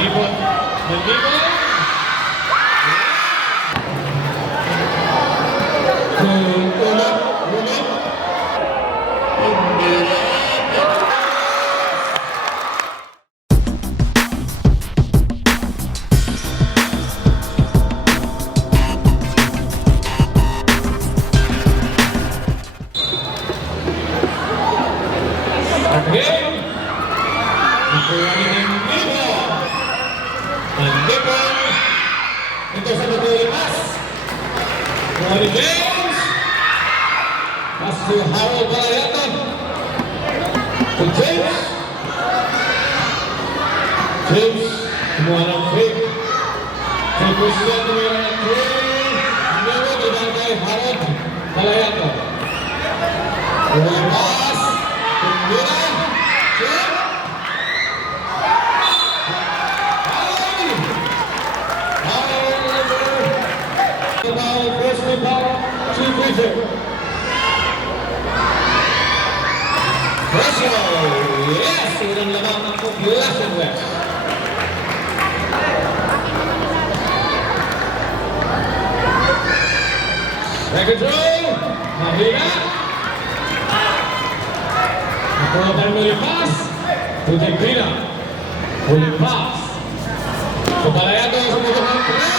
Nandipon. Nandipon. Ulit. Ulit. Again. Nakuha ni Nandipon. Nandipon. Ito sa nagulibas. Nakuha ni James. Pass to Harold Balayato. To James. James. Kumuha ng pick. Sa position kumuha ng 3. Nero diba kay Harold Balayato. Ulibas. Tumira. James. First ball, Chief Richard. First ball, yes! Unang lamang ng Population West. Second throw, mahina. Nakuha pa rin ulit pass. Tuting Pina. Ulit pass. Pagkalayato sa mga ng press.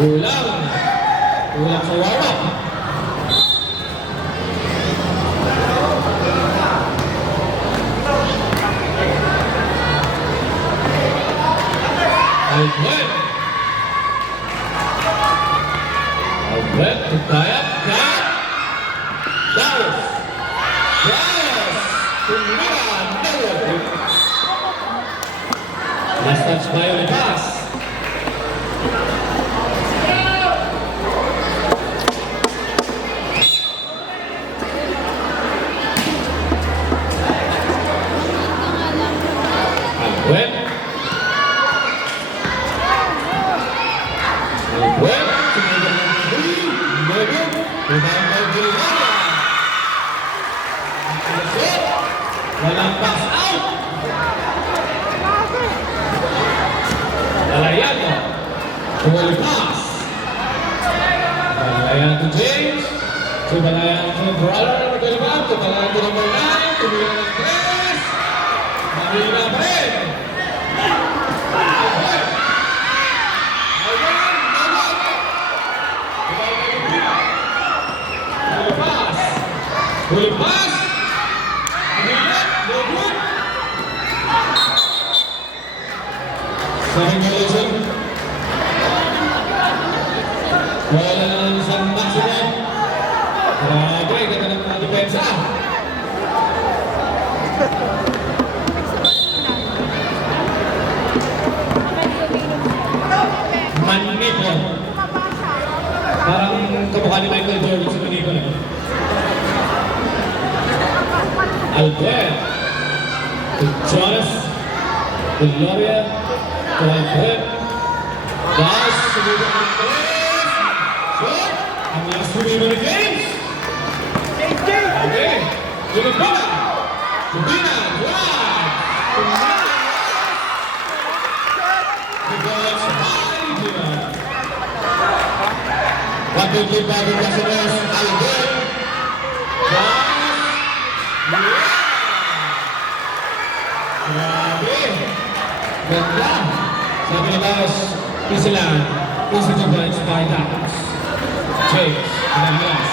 Ulang. Ulang sa warm-up. Outlet. Outlet to Kayat. Kayat. Dallas. Dallas. Tumira. Nowhere. Last touch by on the pass. Web. Web. Walang pass out. Balayato. Tuwali pass. Balayato James. To Balayato brother. To Balayato number 9. Tumira ng 3. Mahina pa rin. Good pass. No good. Second collision. Wala na lang isang maximum. Grabe, ganda ng mga depensa. Manipon. Parang kamukha ni Michael Jordan sa Manipon. Albert. To Jonas. To Gloria. To Albert. Das. Sumibig ng 3. Shot. Ang last sumibig ng James. Okay. To the Pina. To Pina. Drive. To Pina. To God's high Pina. Patuloy pa rin kasi ng Albert. Das. Grabe! Ganda! Sabi ni Baros, easy lang. Easy to punch by Downs. James, pinahlas.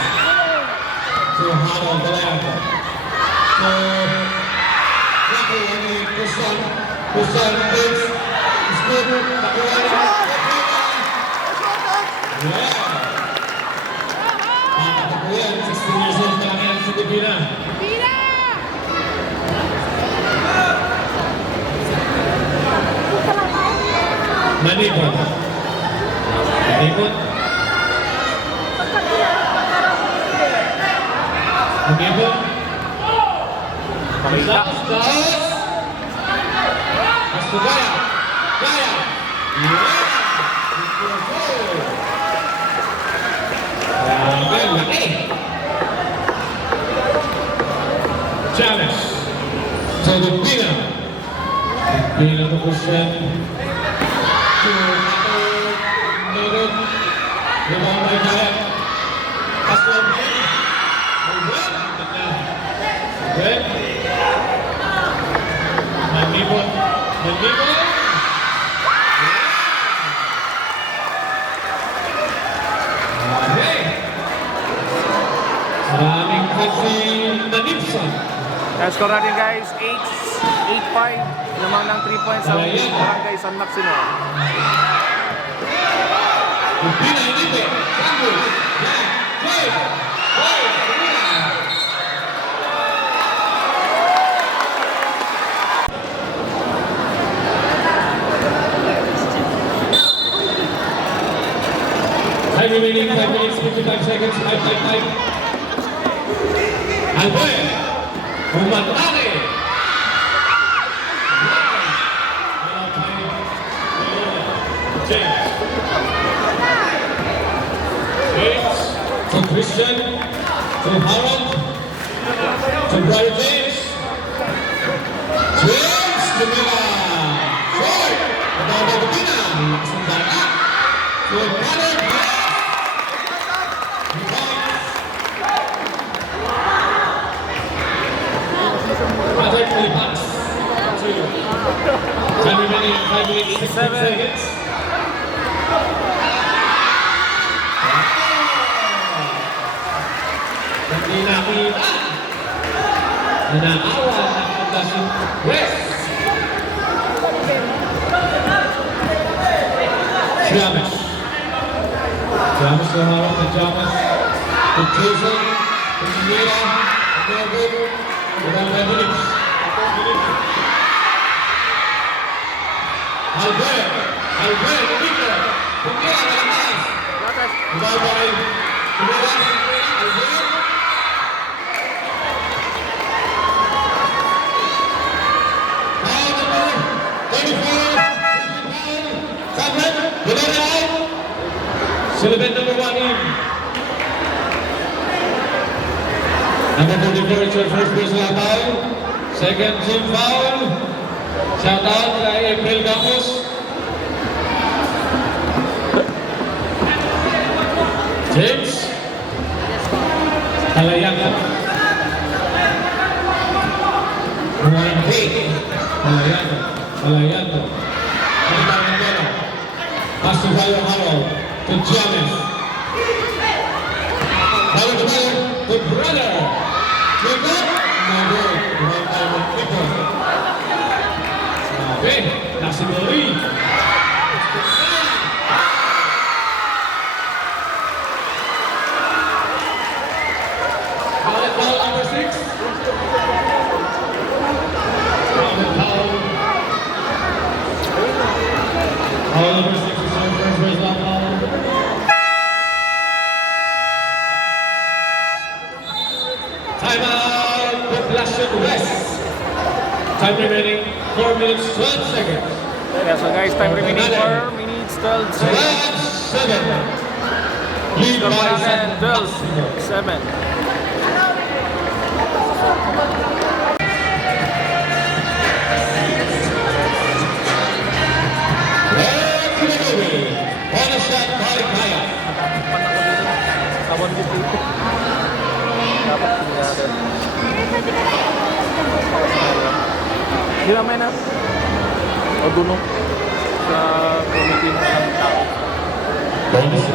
To Harold Balayato. To nakuha ni Kusan. Kusan takes. Scoop. Nakuha ni yeah! Nakuha yan. 16 years old pa lang yan sa Divina. Manipon. Manipon. Manipon. Daos. Asto Gaya. Gaya. Yeah. Grabe, laki. Chavez. So the winner. Bilang to Christian. To Nodot. Rebound by Kaya. Pass to Red. Red. Nalibot. Nalibot. Okay. Maraming kasi Nanipson. Kaya score natin guys, 8-5. Lamang ng 3 points sa Barangay San Maximo. Pupina Inipe. Sandwich. Play. Time remaining 5 minutes, 55 seconds, 5. Albert. Umatake. James. To Christian. To Harold. To Brother James. James to Mila. Troy. Ito na Pupina. Sandana. To Brother James. Time remaining 5 minutes, 16 seconds. Hindi nakita. Nanakawa ng Pagdasin West. James. James na harap na James. To Jason. To Mira. To Melvin. To Melvin. Albert, Nico, Pumila na lakas. Bye-bye. Pumila, Albert. Foul number 34. Sabret, Bulera out. Sullivan number 1 in. Number 44 is your first personal foul. Second team foul. Shout out kay April Campos. James. Kalayanga. Kalayanga. Pass to Valle Haro. To James. Valle to Brother. Jacob. No good. One time with Nico. Okay, nasi beli. Foul number 6. Foul number 6 is your first baseline foul. Timeout, Population West. Time remaining 4 minutes, 12 seconds. Yeah, so guys, time remaining 4 minutes, 12 seconds. 7. Lead Score by natin, 7. 12-7. On a shot by Kaya. Sabon dito. Dapat pinagada. Hindi naman na. O dunong sa committee ng tao. Bonus.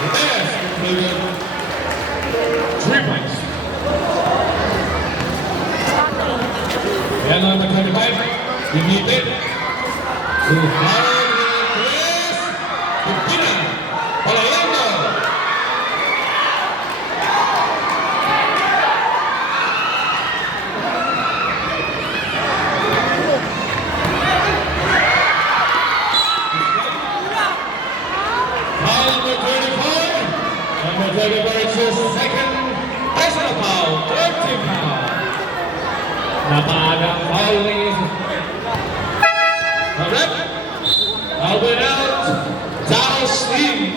Yes, included 3 points. And number 25, you need it. To Harold Chris. To Pina. Palayando. Foul number 34. Number 34 is his second personal foul. Third team foul. Napaagang foul ni Rep. Albert out. Daos in.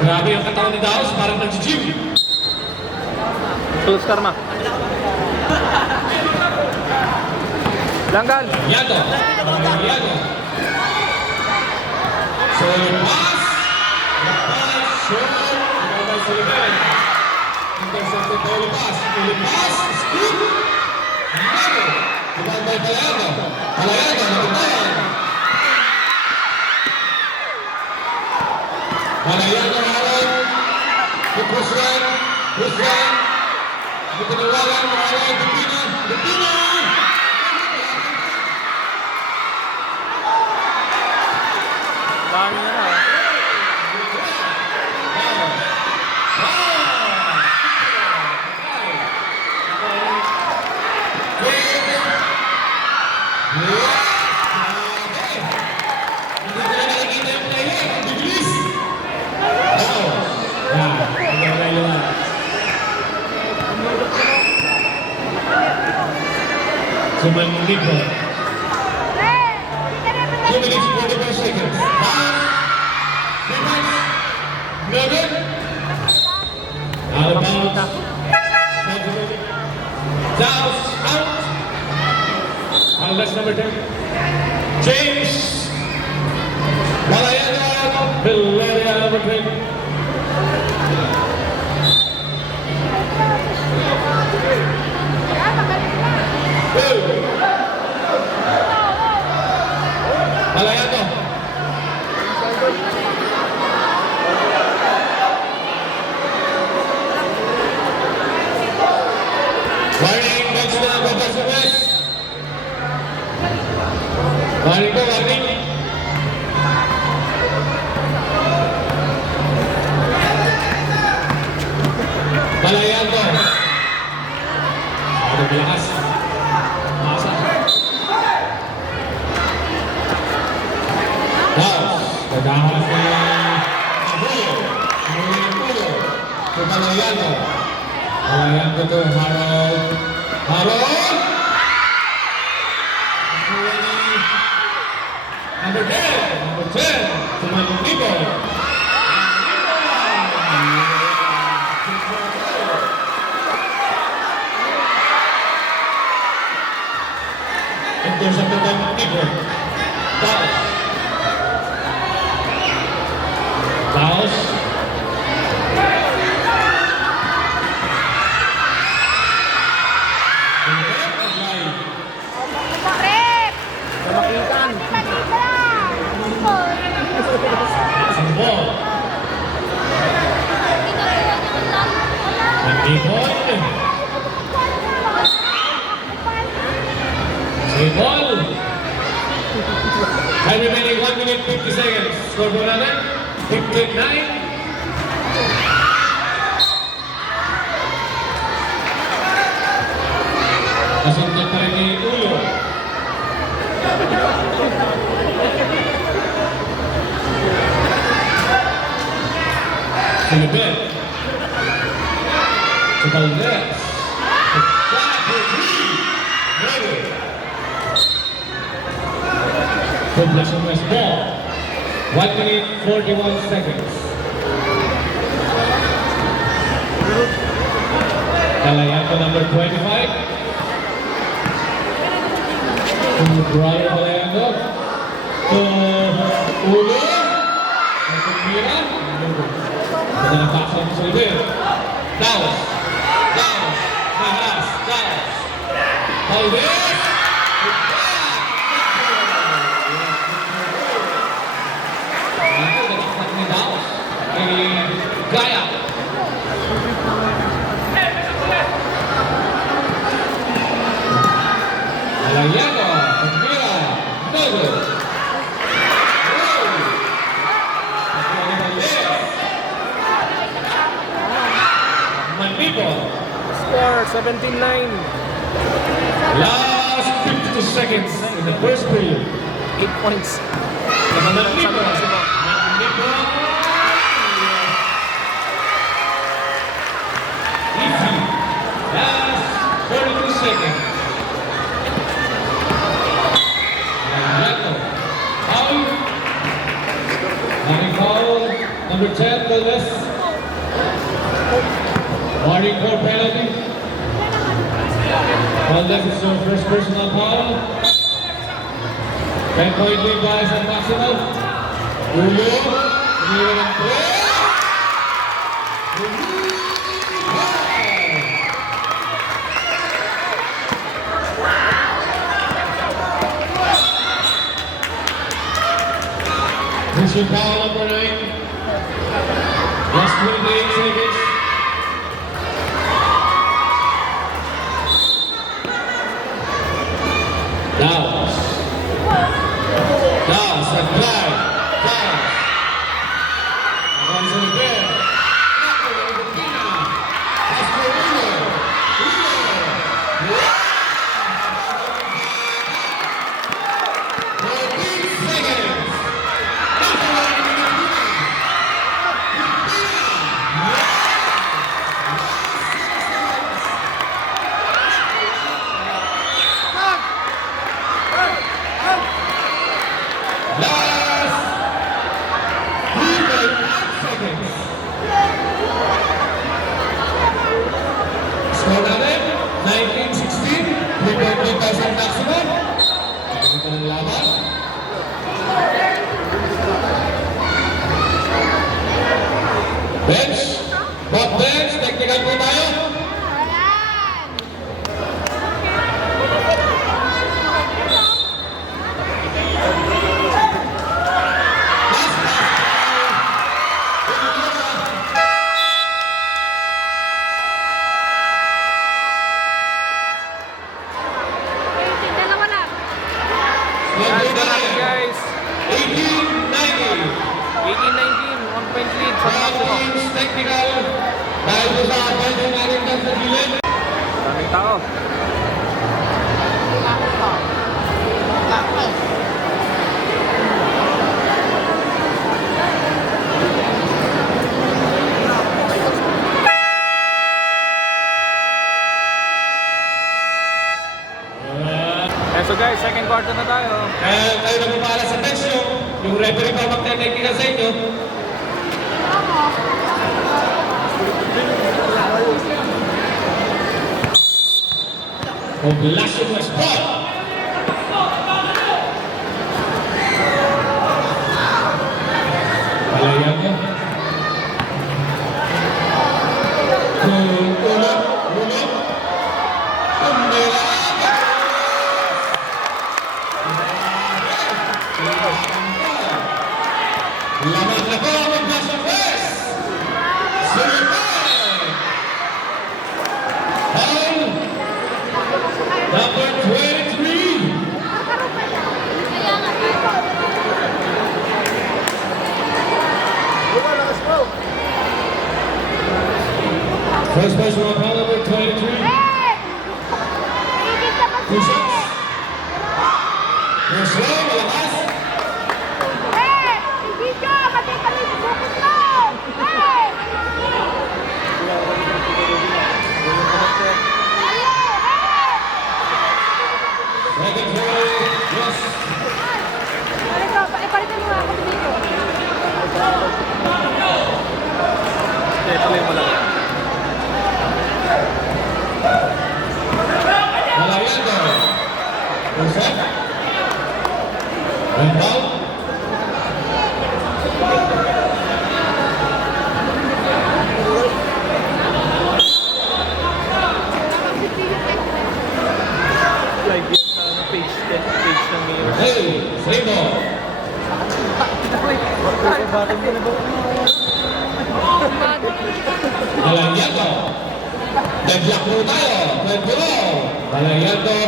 Grabe ang katawan ni Daos, parang nag-gym. Tulus karma. Langgal. Yato. Yato. So the pass. The pass. Short. Ikaw by Sullivan. Intercepted by Ulipas. Ulipas. Scoop. Yato. Ikaw by Palayago. Palayago. Nakitayan. Palayago Aaron. Kuswan. Kuswan. Pinawalan. Aaron. Bipina. Bipina. Dami na na. Suman Nico. 2 minutes 44 seconds. Logan. Out of bounds. Dows out. Unless number 10. James. Palayago. Valeria number 10. Palayago. Warning, next na Professor West. Warning ko, warning. Palayago. Ano bilakas? Masa. Naghahanap na Abuyo. Abuyo. Ito Palayago. Palayago to Harold. Harold! Number 10. Number 10. Sumanong Nico. Intercepted by Nico. Taos. Taos. Namakitan. Ang ball. Nag-ipon. Ball. Time remaining 1 minute 50 seconds. Score po natin, 59. Kasunod pa rin ni Ulo. Silipin. To Valdez. To shot for three. Ready. Poblacion West ball. 1 minute 41 seconds. Palayago number 25. To Brian Palayago. To Ulo. To Mira. Ito na paksa mo sa libin. Daos. Daos. Nahas. Daos. Valdez. Gaya. Palayago. Mira. No good. Score 17-9. Last 52 seconds in the first period. 8 points. Manmipo. Easy. Last 42 seconds. Palayago. Foul. Having foul. Number 10, Valdez. Warning for penalty. Well, that is your first personal foul. 10-point lead by San Maximo. Julio, iniwan ng play. This is foul number 9. Last 28 seconds. Downs. Downs and drive. Downs. Runs in the bed. That's for Julio. Julio. 14 seconds. Score natin, 19-16, 3.2,000 maximum. Ito ng laban. Bench, bot bench, technical po tayo. Guys, guys. 18-19. 18-19, 1 point lead sa Maximo. Teams technical. Dahil po sa advantage natin dyan sa gilid. Daming tao. So guys, second quarter na tayo. Kaya tayo na pumala sa bench nyo. Yung referee pa magte-technical sa inyo. Combination was ball. Palayan mo. Ulog. Tumira. Lamang na po ang Blasong West. Sultan. Foul. Number 23. First personal foul number 23. Two shots. First slow, malakas. Second foul, yes. Tuloy mo lang. Malawiano. First shot. And foul. Live yan sa page 10, page ng Mayor. Hey, Sebo. Malawiano. Deadlock mo tayo. Red ball. Malawiano.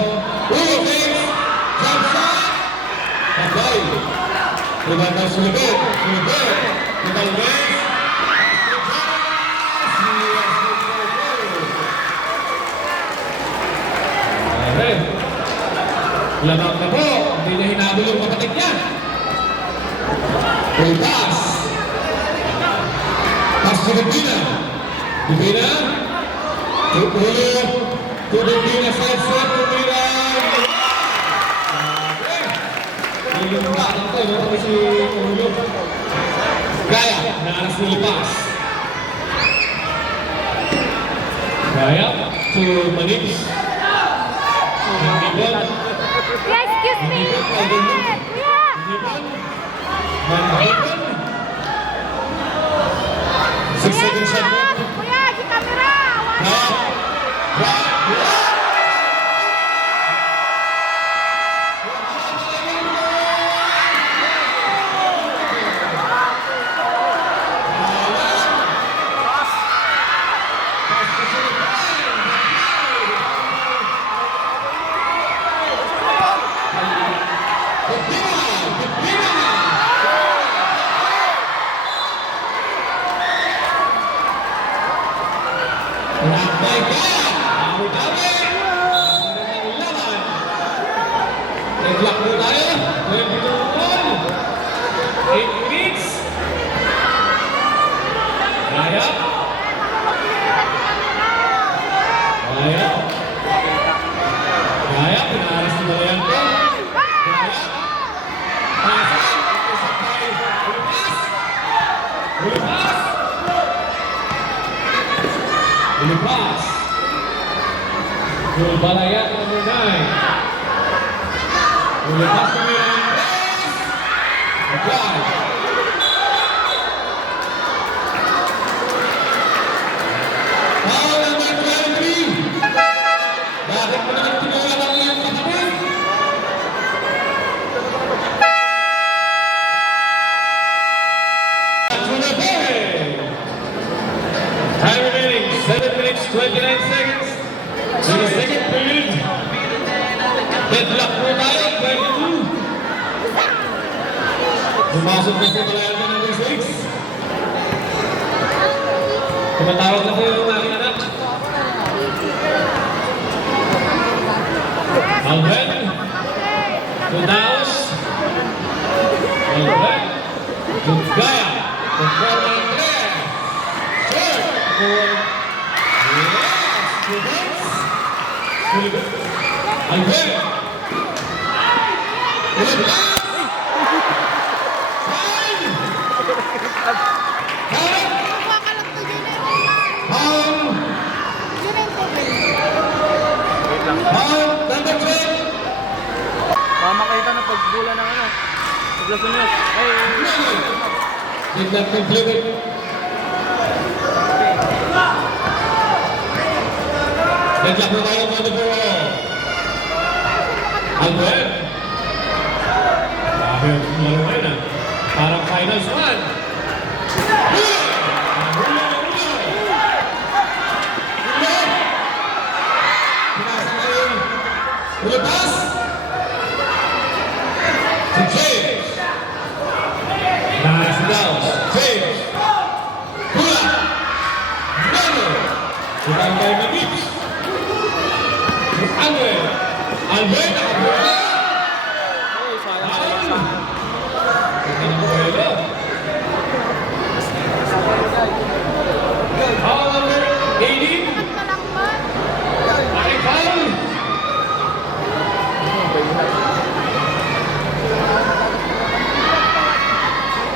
Ulogin. Jump shot. Patay. Tuman ng sulibin. Tuman West. Okay. Lamang na po. Hindi niya hinabol yung kapatid niya. Full pass. Pass to Divina. Divina. To Ulo. To Divina. Side step. Divina. Okay. Yung batang to. Ito kami si Ulo. Kaya. Naaras nila pass. Kaya to Manix. Manibon. Kuya, excuse me! Kuya! Manibon. Manibon. 6 seconds shot po. Kuya, di camera! Nag-lock mo tayo. 8 minutes. Kaya. Kaya. Kaya. Pinaharas ni Marian ko. Kaya. Pasok. Ulipas. Ulipas. Ulipas. Gol Balayat number 9. Ulipas kami ng drive. Foul ang may pag-entry. Bakit mo naman tinulan ang iyong kapatid? Time remaining 7 minutes 29 seconds. In the second period. Deadlock po tayo, 22. Pumasok na po Balayat na number 6. Tumatawag na po yung aking anak. Alvin. Tunaos. Alvin. Tugaya. Control ng player. Short. Yes. Sulibat. Alvin. Makita na pagbula ng ano. Paglasunod. Ay, Did not complete it. Deadlock na tayo mga po. Albert. Grabe ang laro ngayon ah. Parang finals one. Ulipas. To James. Nice bounce. James. Pula. Mano. Kurang kay Manix. To Albert. Albert. ay, sayang sayang sayang. Foul number 18. Ay, foul.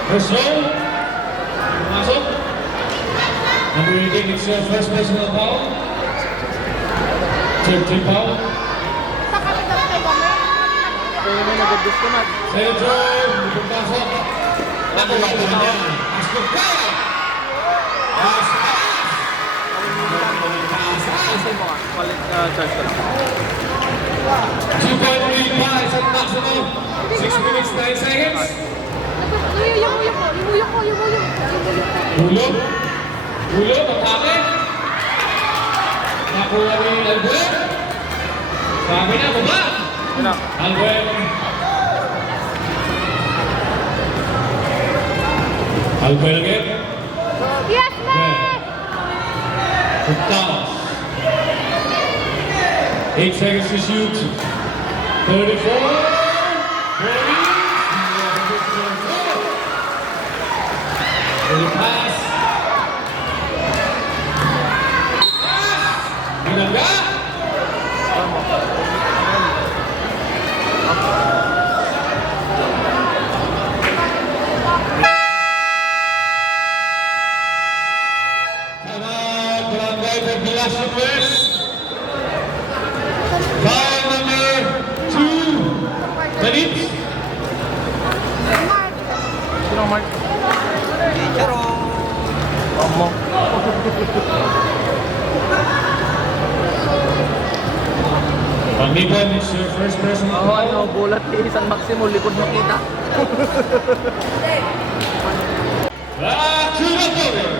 First row. Masuk. Number 18, it's your first personal foul. Third foul. Kaya may nag-disconnect. Pedro, pagpasok. Nakuha ko na yan. Astok ka! Kasi mo nga, palit charge ka lang. 2.35 sa maximum. 6 minutes, 9 seconds. Hulog. Hulog, atake. Nakuha ni Albert. Sabi na, baba. Yun na. Albert. Albert again. Yes, man! Putas. 8 seconds to shoot. 34. 40. Early pass. Binaga. barangay from Velasco West. Foul number 2, Manits. Sino ang mark? Amo. Pangipon, it's your first personal Ako foul. ano, bulat ni San Maximo, likod makita. To the voter.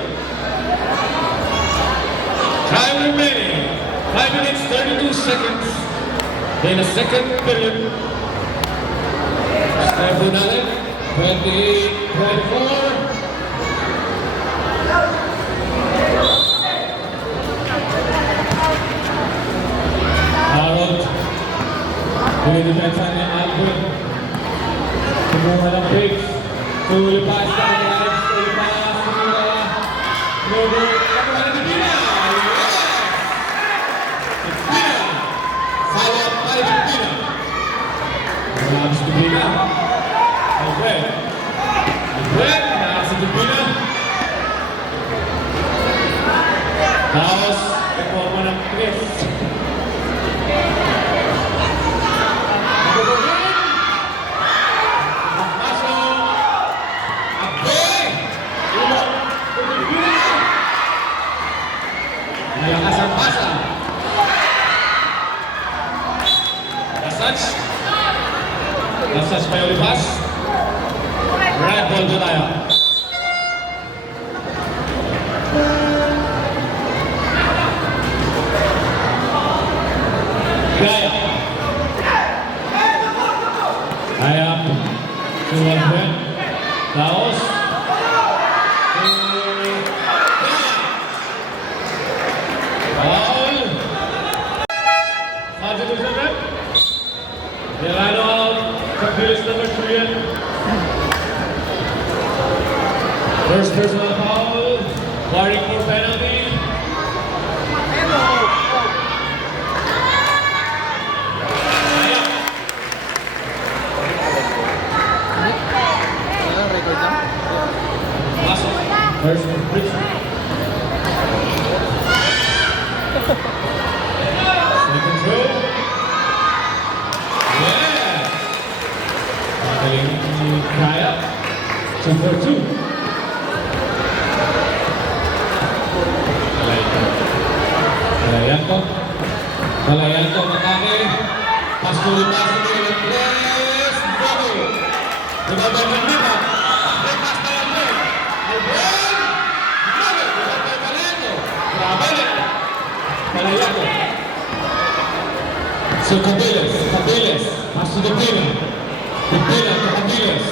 Time remaining, 5 minutes 32 seconds in the second period. Time po natin, 28-24. Harold, dinidepensa ni Alvin. Kumuha ng breaks. Tulipas sa kanilang tulipas. Logo, kamuha ng Dibina. Yes! It's Dibina. Follow up by Dibina. Malabas Dibina. Alfred. Alfred, nasa Dibina. Tapos, reforma ng Chris. Malakas ang pasa. Lasach pa yung lipas. Right ball to tayo. Gaya. Gaya. Suwan Ben. Laos. Foul. Substitution. Delano out. Capilis number 3. First personal foul. Warning for penalty. First one, Richard. Second throw. Yeah. Galing ni Kaya. 2 for 2. Malayanto. Malayanto matake. Pasturi pasti dengan press. Double. Dengan Bandita. Lepas tayan break. Albert. Double. Dengan Bandita. Trabalik. Malayanto. So Capiles. Capiles. Masuk ke Pina. Ke Pina ke Capiles.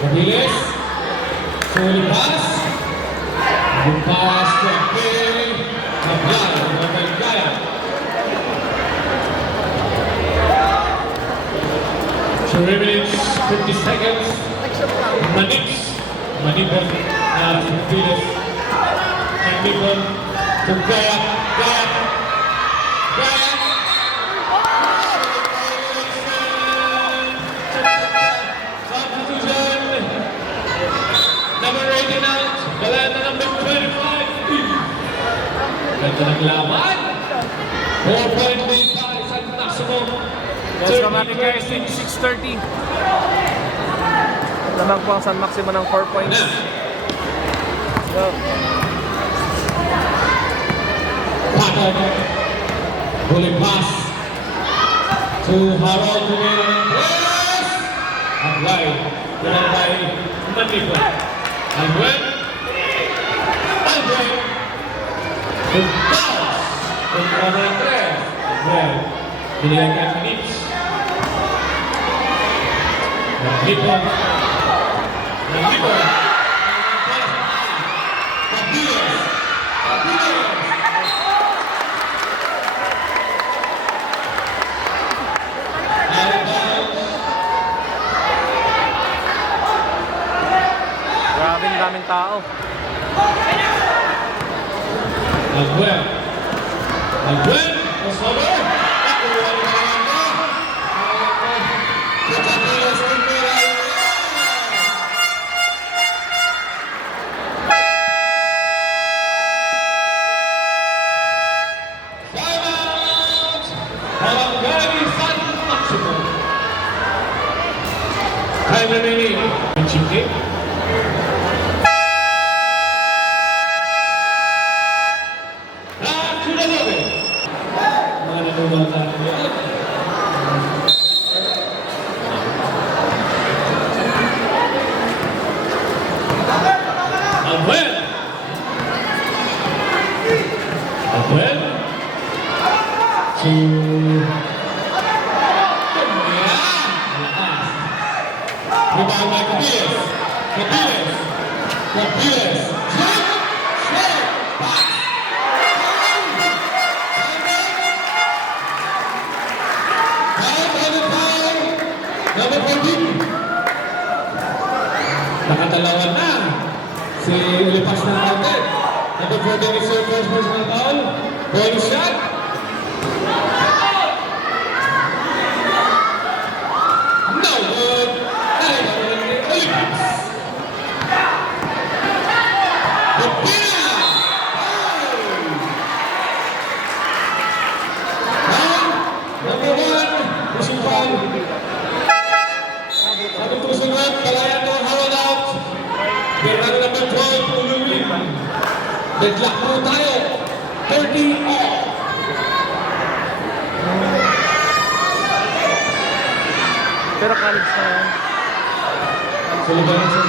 Capiles. So lepas. Lepas ke Pina. Abdal. Dengan Kaya. So remaining 50 seconds. Manits. Manipon. Capiles. Manipon. To Kaya. Kaya. Kaya. Substitution. Number 18 out. Balata number 25. Ganda ng laban. 4 point lead para San Maximo. Let's come natin guys, 26-30. Lamang po ang San Maximo ng 4 points. So, Patag. Bullet pass to Harold Tumira ng press. Apply. Yan by Manipon. Albert. Albert. To bounce. Kung ano ng press. Albert. Binigay ka Manits. Manipon. Manipon. Capiles. Capiles. daming tao. Albert. Albert. Crossover. Nakuha ni Malanda. Si Capiles Tumira. time remaining. Chip kick. Back to the lobby. Mga nanonood natin yun. Abuel. Abuel. To... Rebound by Capiles. Capiles. Capiles. Shot. Shot. Pass. Number 14. Nakatalawan na si Ulipas ng counter. Number 14 is your first personal foul. Bonus shot. No good. Ulipas. Pupila. Number 1, pushing foul. Satu tusungan, Palayan to hold out. Birang number 12, Uluwin. Deadlock po tayo. 30 all. Pero college na yan. Sulugan sa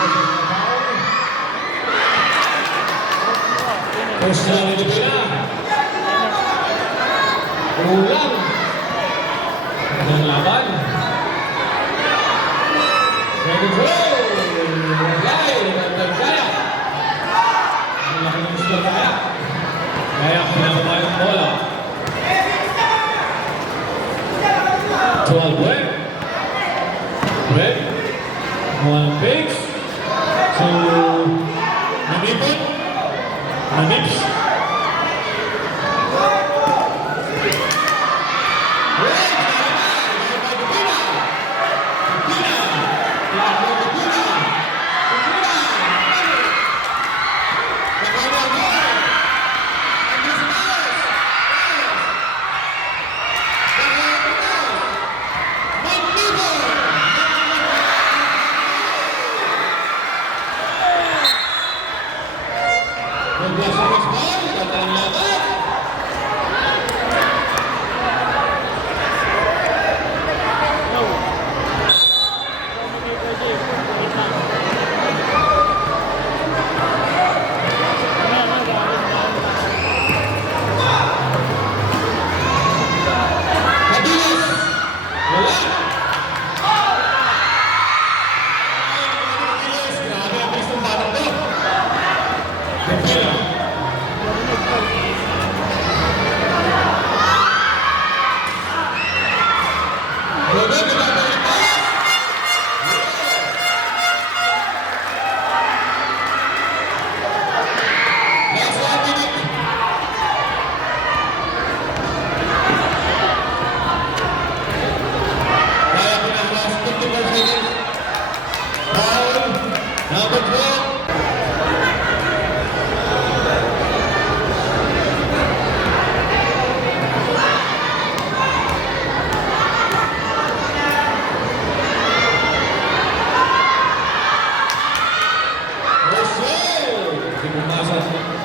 first round ni Pila. Ulang. Ang laban. Ready to go! Reply! Kaya! Ang laki ng gusto kaya. Kaya pinababa yung bola. To Albuer. Red. One picks. To Manipon. Manips.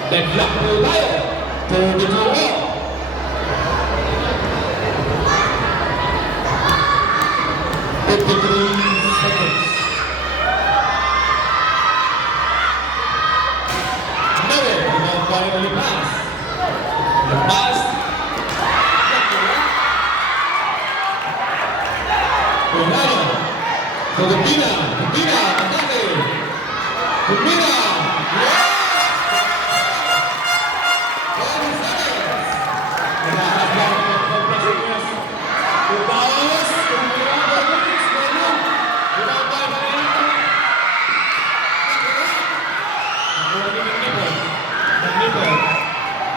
Deadlock po tayo. 32 all. Seconds. Noel, para Ulipas. Ulipas. Pumano. Pupila. Pupila. Atake. Pupila.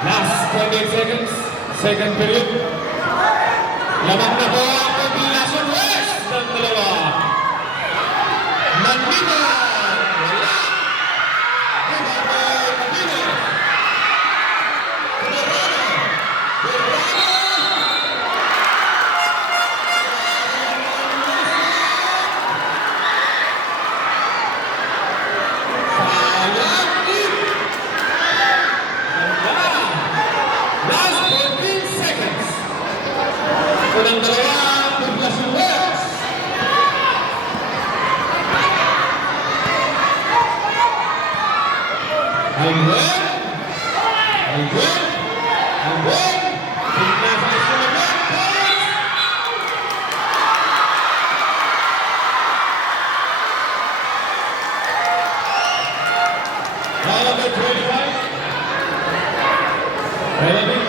Last 28 seconds, second period. Lamang na po ang combination west ng dalawa. Nandito! Wala! Ibabay Capiles! Kumabano! Kumabano! unang dalawa, Poblacion West. Albuel. Tignan sa sunod. Number 25. Melanie.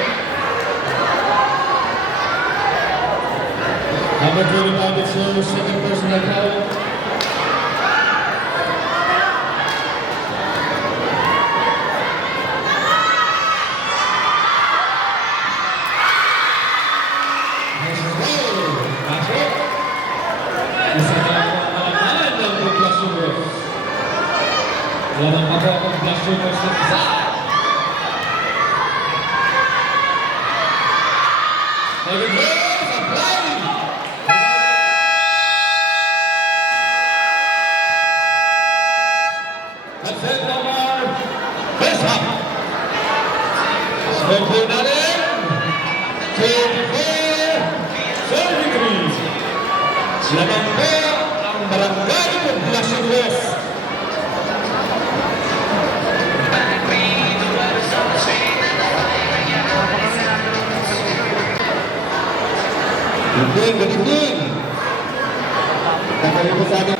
Number 25 is your second personal foul. Nice goal. Pasok. Isa na ang malamanan ng Poblacion West. Wala nang ako ang Poblacion West ng isa. David Rose, apply! That's it, number. First half. Score po natin. 24-33. Lamang po ang Barangay Poblacion West. Good evening. Kakali po sa akin.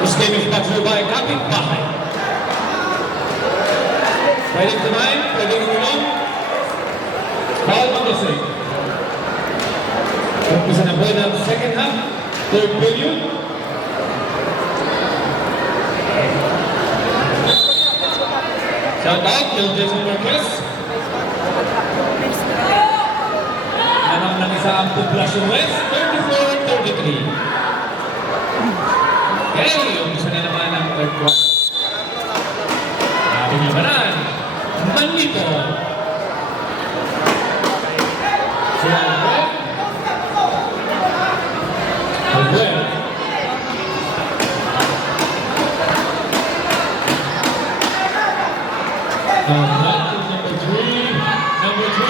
This game is brought to you by Kapit Bahay. Pwedeng kumain, pwedeng uminom. Bawal mag-isig. Umpisa na po ng second half, third period. Shout out, Phil Jason Marquez. Nanang ng isa ang Poblacion West, 34-33. Okay, umpisa na naman ang third quarter. Sabi niya banan, Manito. Albuel. Number 3,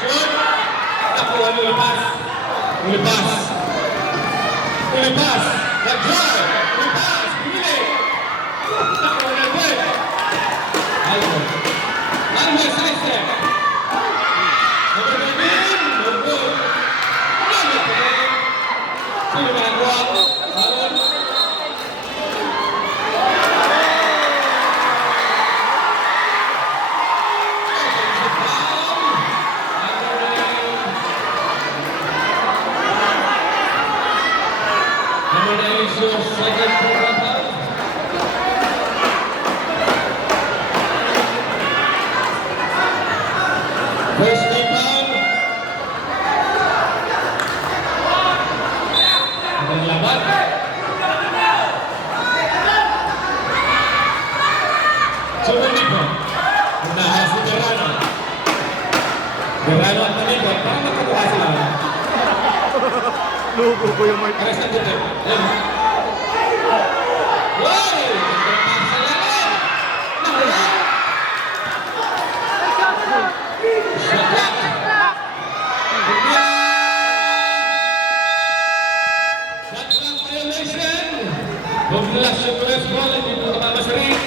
shoot. Nakuha ni Ulipas. Nag-drive. Ulipas. Pumili. Nakuha ni Albuel. Albuel, side step. Number 15. No good. Number 10. Sino ba nagawa? Salon. Number 9 is your second program foul. First team foul. Ang laban. Sunod dito. Unahan si Berrano. Berrano at Manito. Parang magkagawa sila. Lugo ko yung mic. Aras na dito. Wow! Sa laban! Nawala! Shot clock. Shot clock violation. Poblacion West ball. Hindi po tumama sa ring.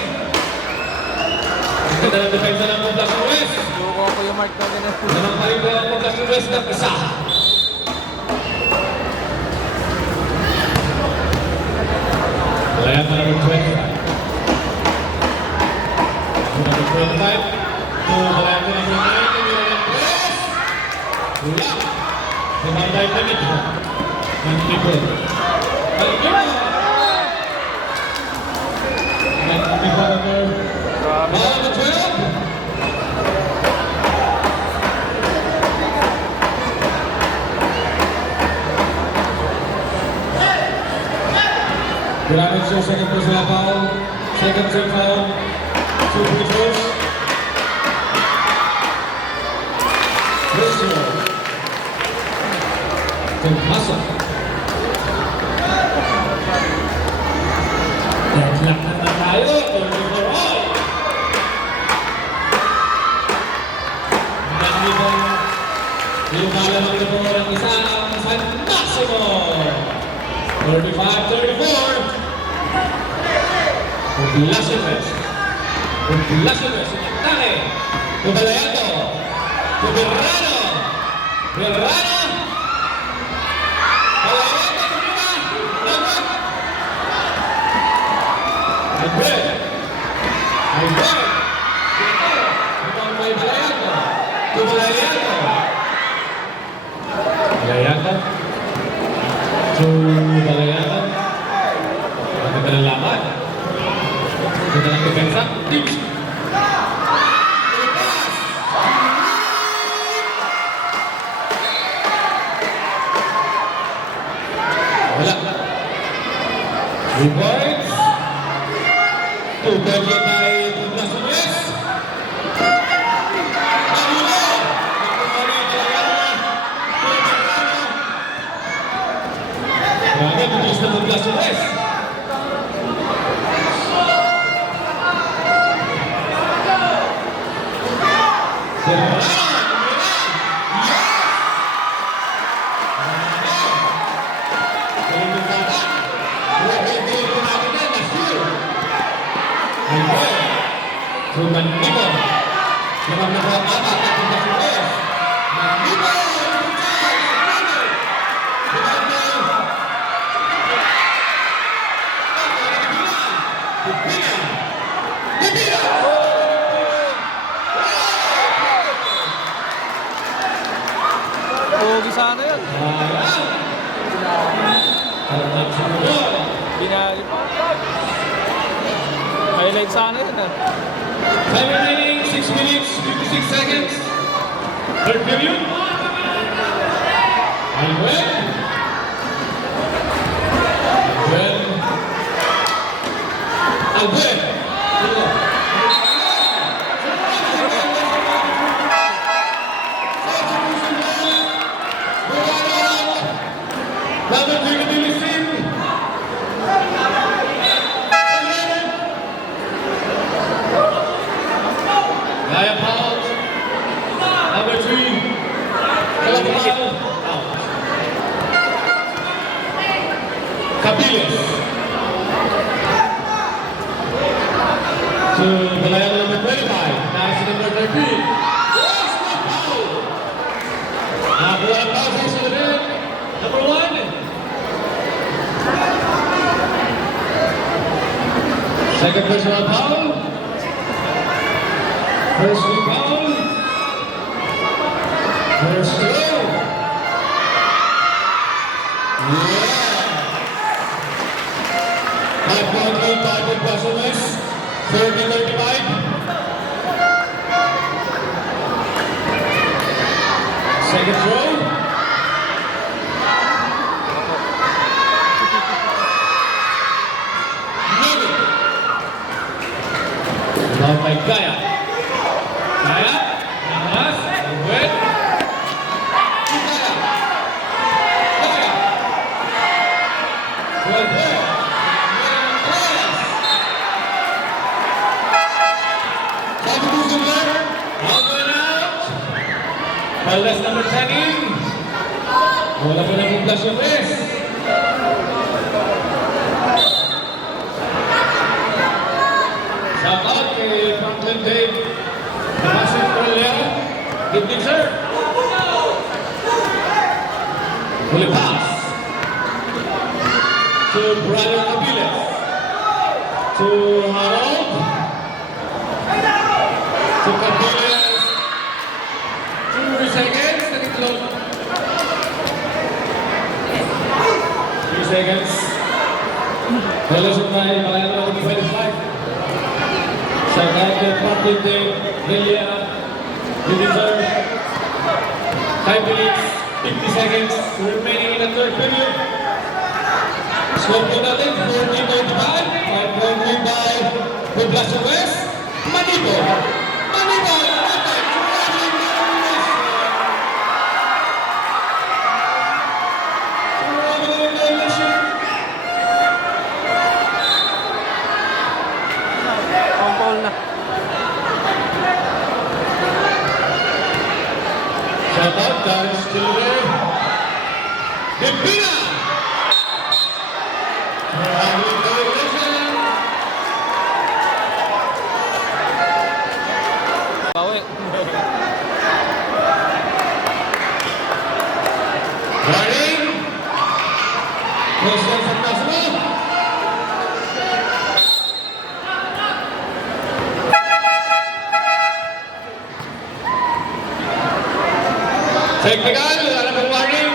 Ganda ng depensa ng Poblacion West. Lugo ko yung mic natin. Naman pa rin po ang Poblacion West ng isa. Layang number 25. Number 25. To layang number 9. Wala. Tumambay na nito. Ng libo. Albuel. Ng libo number. Number 12. Grabe siya, second personal foul, second team foul, 2 free throws. First row. Pumasok. Deadlock na tayo, 34 all. Nanibang Lumalamang na po ng isa ang San Maximo. 35-34. Poblaciones. Poblaciones. Inatake. Pobalayato. Poberrano. Poberrano. Pobalayato. Lagot. Albert. Albert. Ito may Balayato. Pobalayato. Balayato. Balayato. Maganda ng laban. Maganda ng depensa. Tips. Wala. 3 points. 2 points yun tayo Poblaciones. Nagulo. Grabe, bilis na Poblaciones. Mandibo. Naman na po ang apat at Poblaciones. Mandibo! Pogi sana yan. Binali pa. Highlight sana yan ah. Time remaining 6 minutes, 56 seconds. Third period. Albert. Albert. Number 3 to be seen. Ryan Powell. Number 3. Calabao. Out. Capiles. To Balayato number 25. That's number 13. Yes, Powell. Nakuha ang Powell sa ulit. Number 1. Second personal foul. First rebound. First throw. Yeah. 5-point lead by Poblaciones. 30-35. Second throw. Rebound by Gaya. Gaya. Nahas. Albert. Gaya. Gaya. Albert. Substitution there. Out and out. Palas number 10 in. Wala pa ng Poblaciones. Shout out kay Franklin Dave. Namasin Corlero. Good thing, sir. Huli pass. To Brother Capiles. To Harold. To Capiles. 2 seconds. Nakitlog. 3 seconds. Relasyon tayo. Balayato number 25. Shout out to Franklin Dave. Villera. You deserve 5 minutes, 50 seconds remaining in the third period. Score po natin, 40-35. 5-point lead by Poblaciones. Manibo. Manibo. Pang-call na. Shout out Touch still there. Dipina! Lovely celebration. Bawi. Running. Christian Santasmo. Technical, wala na pong warning.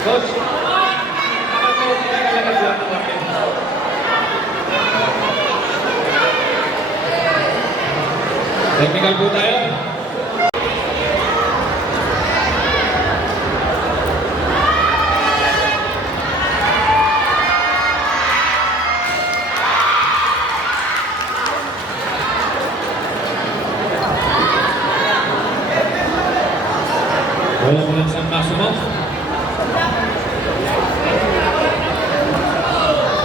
Coach, technical po tayo. Wala mo lang San Maximo.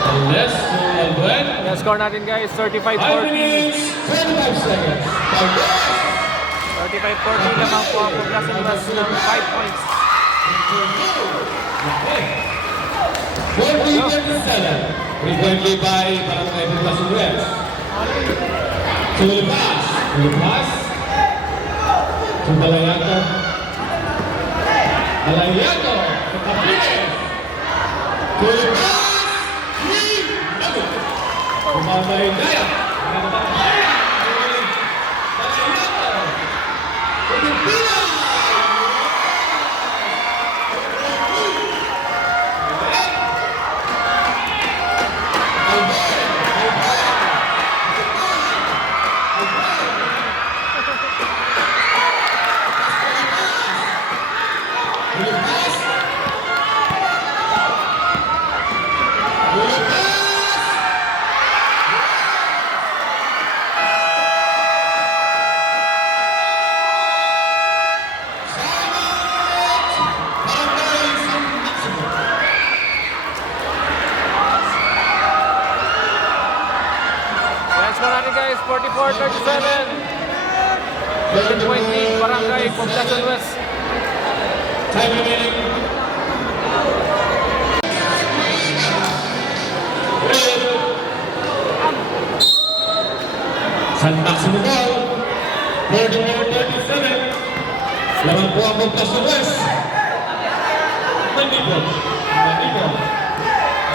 Unless, Albert. Yung score natin guys, 5 35-40. minutes, 25 seconds. 35-40 lamang po ang Poblacion West ng 5 points. 40-37. Frequent lead by Barangay Poblacion West. Tulipas. Tulipas. Tumbalayato. Alayato. Kapines. Tulipas. Kumabay Daya. Alayato. Pilipina. Yung score natin guys, 44-37. 13-point lead, Barangay Poblacion West. Time remaining. San Maximo ball. 44-37. Laban po ang Poblacion West. Manipol. Manipol.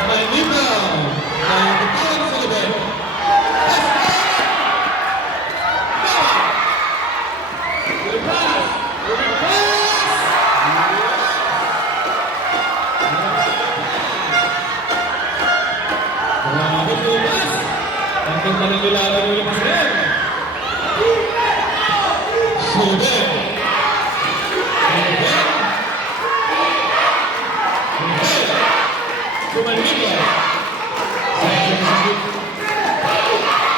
Manipol. Nagpapawag sa laban. Grabe Tulipas. Ang ganda ng nilalaro niya pa siya. Sube. Kumanipol.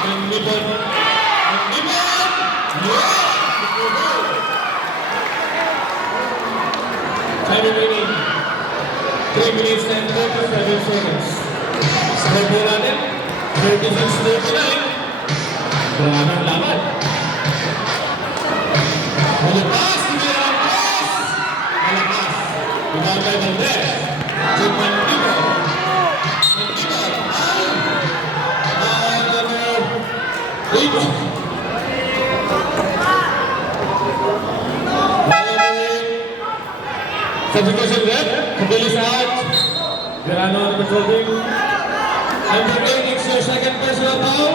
Manipol. Time remaining. 3 minutes and 47 seconds. Score po natin, 36-39. Grabe ang laban. Malakas, hindi malakas. Malakas. Ibangay ng Dres. Jumpan Pico. Pico. Pico. Substitution rep. Kabilis out. Verano on the controlling. Number 8 is your second personal foul.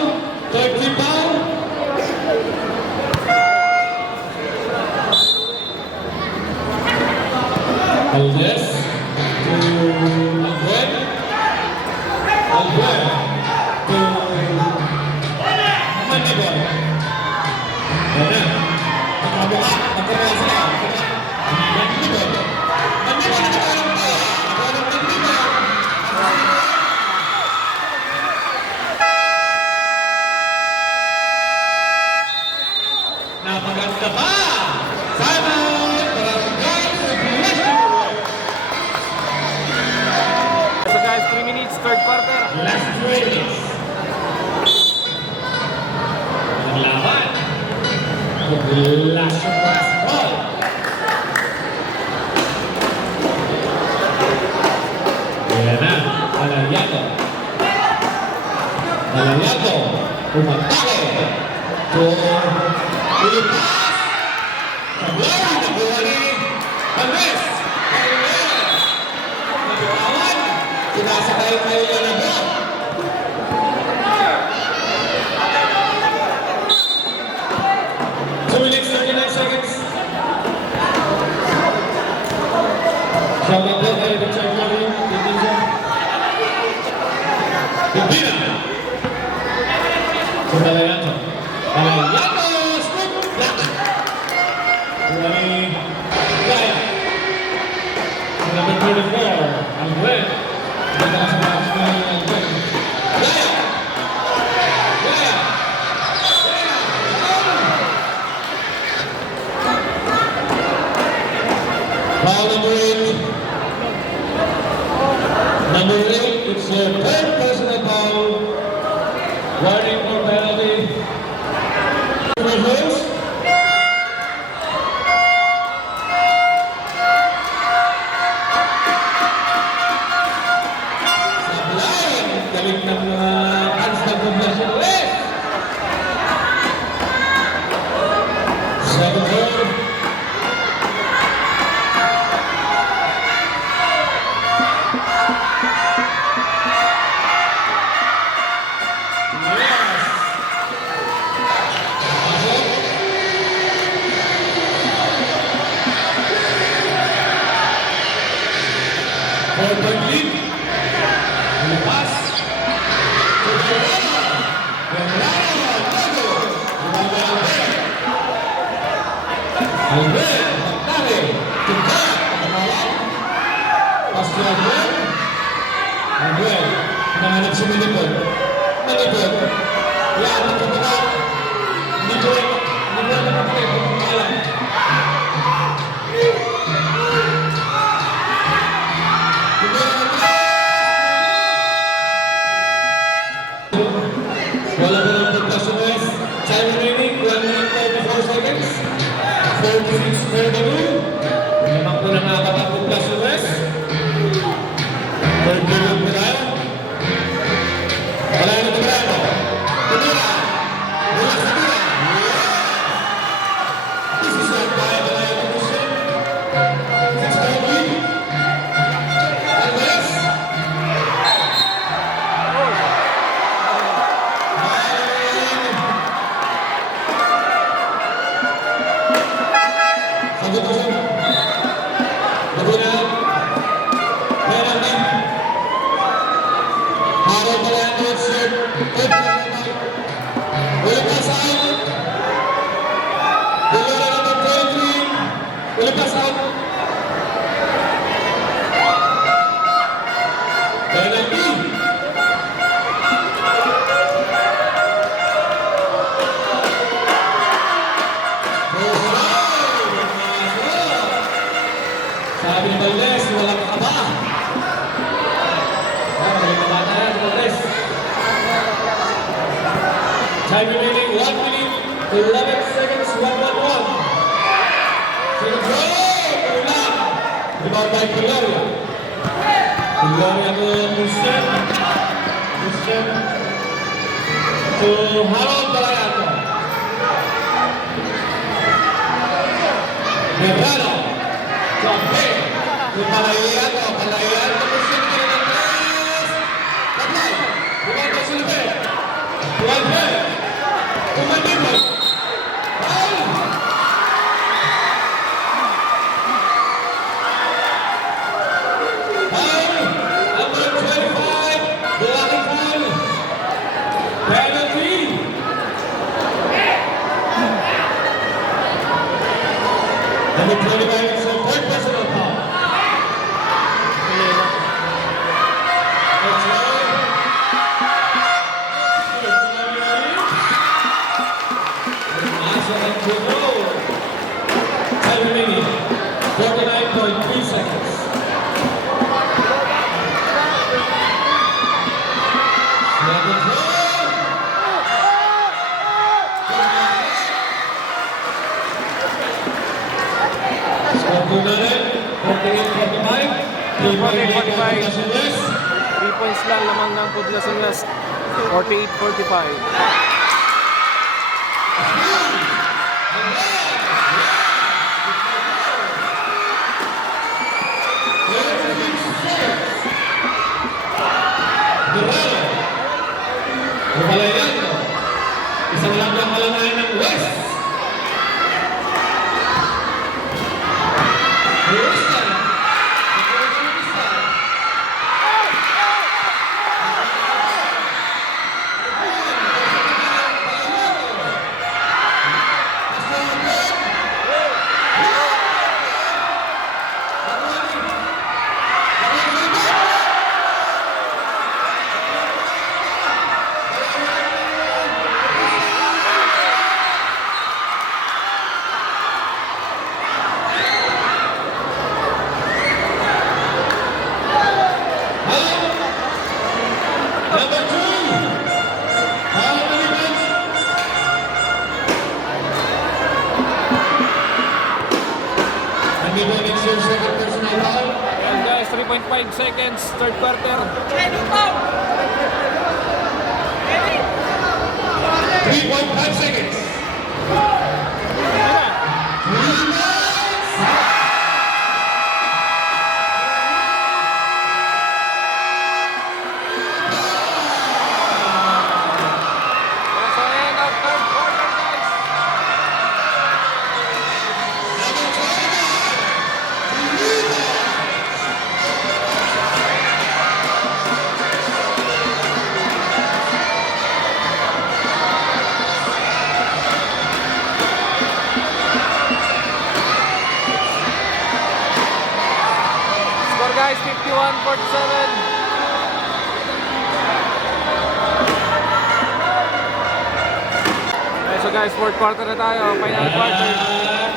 Third team foul. Aldes to Albert. Albert to Manibor. Ayan na. Magkabuka. Magkabuka sila. Manibor. Manibor na nakalang pa. Nakalang Manibor. Napaganda pa! Timeout! Barangay Poblacion West. Last shot was ball. Ayan na, Alayato. Alayato, umatake. To Ilipas. Sablay, nakuha ni Andres. Nagawan. Sinasakay kayo na na ba? Two minutes, 39 seconds. Shout out po kay Richard Murray, Pipinza. Pipina. Sa Malayato. Malayato! Scoop! Black! Mula ni Gaya. Sa number 34, Albuel. Dito na sa match ni Albuel. Gaya! Gaya! Foul number 8. Number 8, it's your third personal foul. Warning for penalty. Reverse. Sablay! Galing ng mga fans ng Poblacion West. Second foul. Four-point lead. Lepas. Albert, Magdale, Tingka, Pagkawan. Pas ke Albert. Albert, hinahanap si Manipod. Manipod. Yan, nagkabagal. Hindi ko nakapagay kung pangalan. Wala pa ng Poblacion West. Time remaining, 1 minute 34 seconds. 46-32. Lamang po nangakat ang Poblacion West. Third period na tayo. Wala na Timbrano. Timura. Mula sa tira. This is not by the line of position. 6-point lead. Alvarez. Satu kosong. Laguna. Penalty. Harold Malayato shirt. Ulipas out. Laguna number 23. Ulipas out. Penalty. Sabi ni Valdez, walang kaba. Magaling na bata yan, Valdez. Time remaining 1 minute 11 seconds, 1-1-1. Sinagro! Ulang! Rebound by Pilaria. Pilaria to Christian. Christian to Harold Malayato. Merano. Sampai di Malayato, Malayato position ke dalam tres. Taklay, bukan ke Silver. Tuan Fer. Kumandipot. Foul. Foul. Number 25. Belakang foul. Penalty. Number 25 is a third personal foul. Score natin, 48-45. 48-45. 3 West. 3 points lang lamang ng Poblacion West. 48-45. Dorado. Balayando. Isang lamang kalanayan ng West. Houston. Number 2. Paul Maliban. Maliban is your second personal foul. Ayan guys, 3.5 seconds, third quarter. 3.5 seconds. So end of third quarter guys. Score guys, 51-47. Okay, so guys, fourth quarter na tayo, final quarter.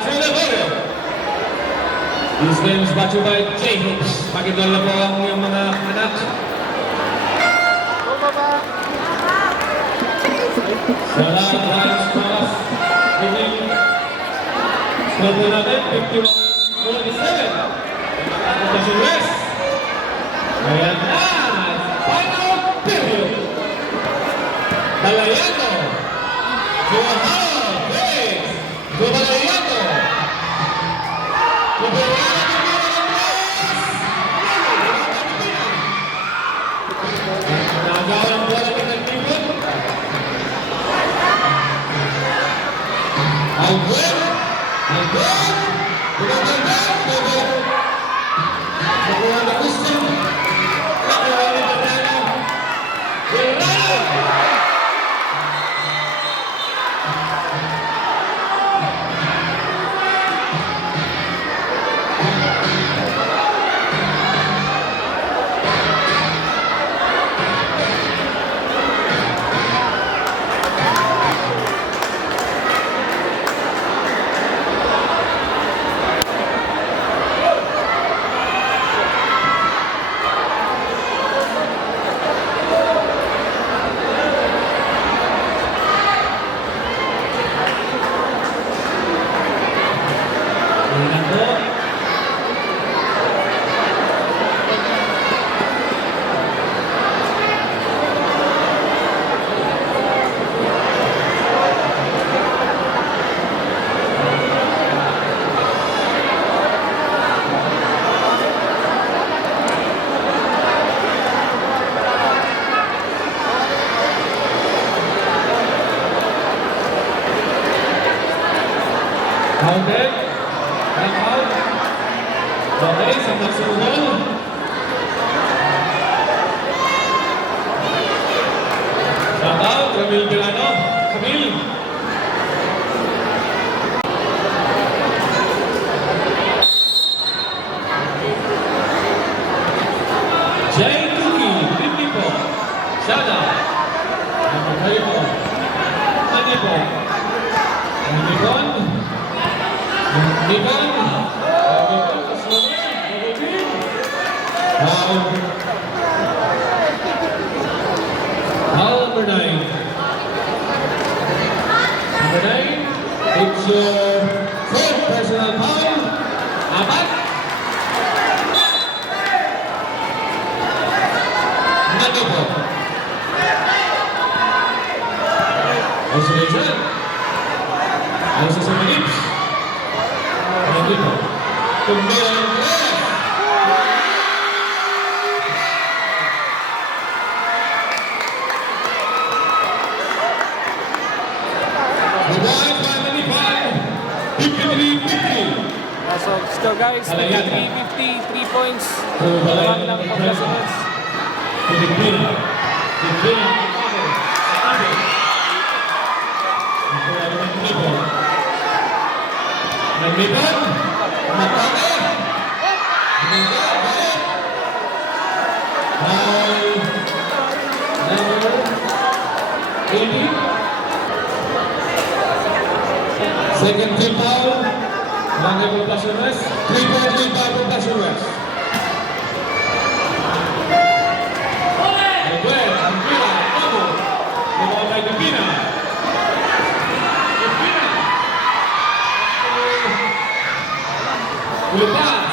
To the podium. This game is brought to you by J-Hoops. Pakidol na po ang iyong mga anak. Salamat Ryan Smalas. Score po natin, 51-47. Poblacion West. Ayan na. Final period. Balayando. Johanna Perez. Balayando. Nagawa ng bola ng Nagtipon. Albuer. Albuer. Bumaganda. Nakuha na gusto. Nakuha ni Bernardo. Bernardo. Counted. Back out. Okay, sa magsuhol. Back out. Camille Delano. Camille. Jay Tuki. 50 po. Shada. Number 3 po. Ani po. Nikon. Nikon. Foul number 9. Number 9. It's your fourth personal foul. Apat. So guys, 53-50, 3 points. Lamang ng Pangasinas. Pilipina. Pilipina. Nagbibon. Matake. Number 80. Second team foul. Langay Poblacion West. 3-point lead by Poblacion West. Miguel, Anguila, Pablo. The ball by Dupina. Dupina. Ulipas.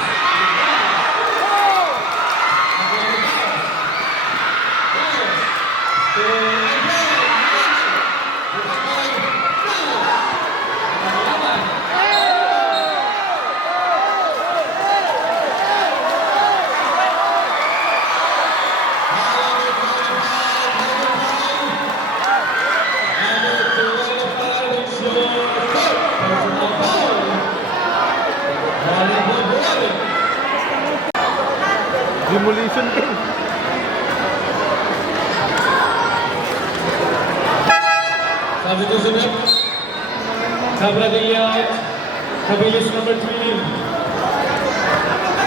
Demolition King. Substitution. Cabradilla, Cabilis number 3.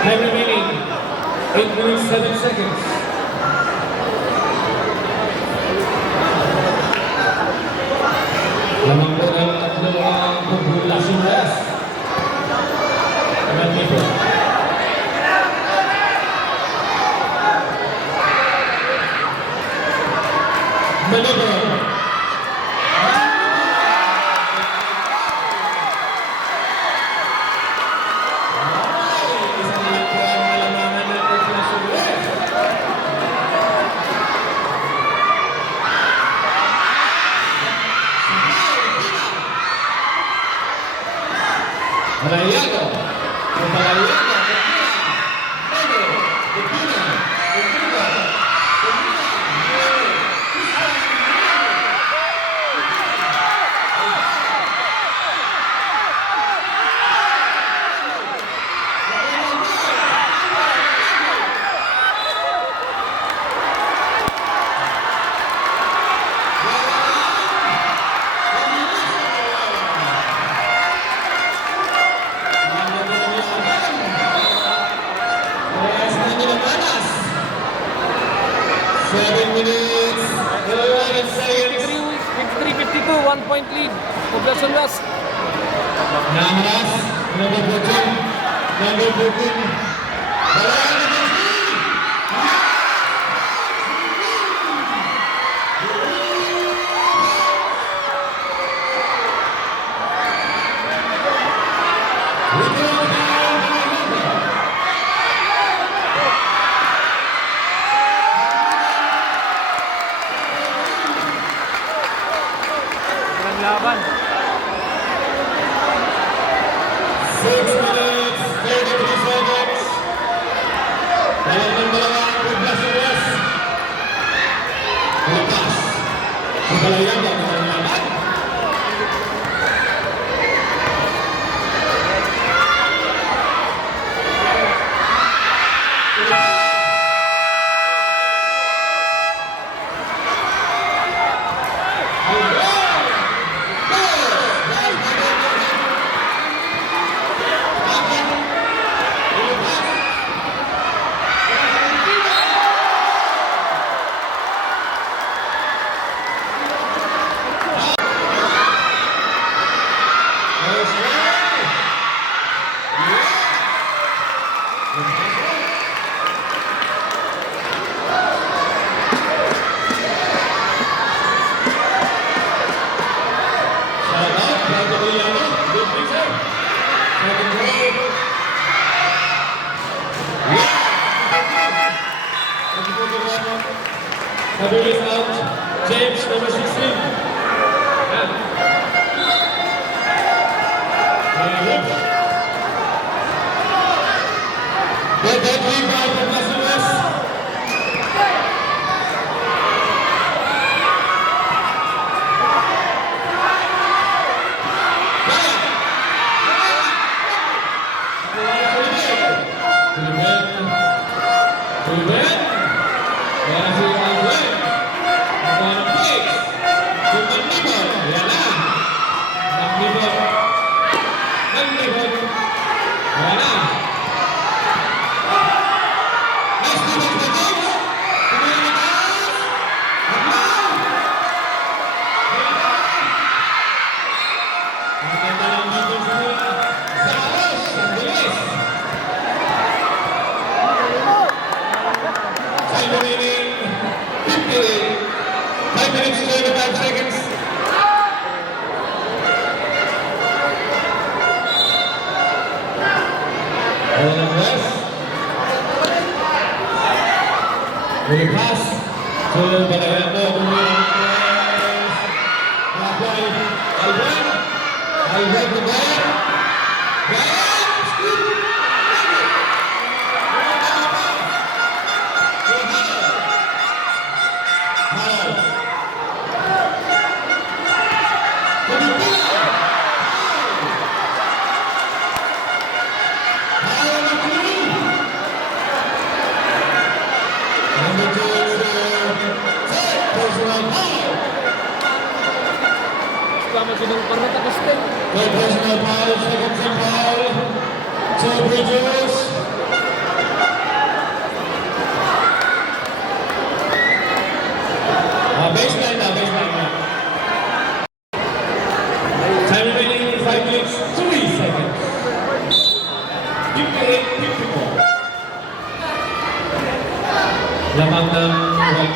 Time remaining 8 minutes 7 seconds. Lamang po ng tatlo ang Poblacion West. Ayan dito. Maneuver. Malayago. Malayago. Dupina. Minutes, 11 seconds. 53-52, 1 point lead. Poblacion West. Nahas, number 14. Number 14. Laban. 6 minutes, 33 seconds. Dalawang Poblacion West. Lepas. Kabalayan ang laban. Cabilis out. James, number 16. Good entry by Poblacion West. Kaya. Ruben. Ayan si Alvin. Ito ang place. Yung Manibon. Ayan na. Manibon. Manibon. Ayan na. Next defense by James. Tumulong na taas. Aglaw. Ang ganda ng defense nila. Sa Aos. Ang bilis. Time remaining 58. 5 minutes to 35 seconds. Roland West. Will pass to Barayano. Halfway. Alvin. Alvin the ball. Ryan. Scoop. Personal foul, second team foul. So Bridges. Baseline na, baseline na. Time remaining 5 minutes, 3 seconds. 58-54. Lamang ng right.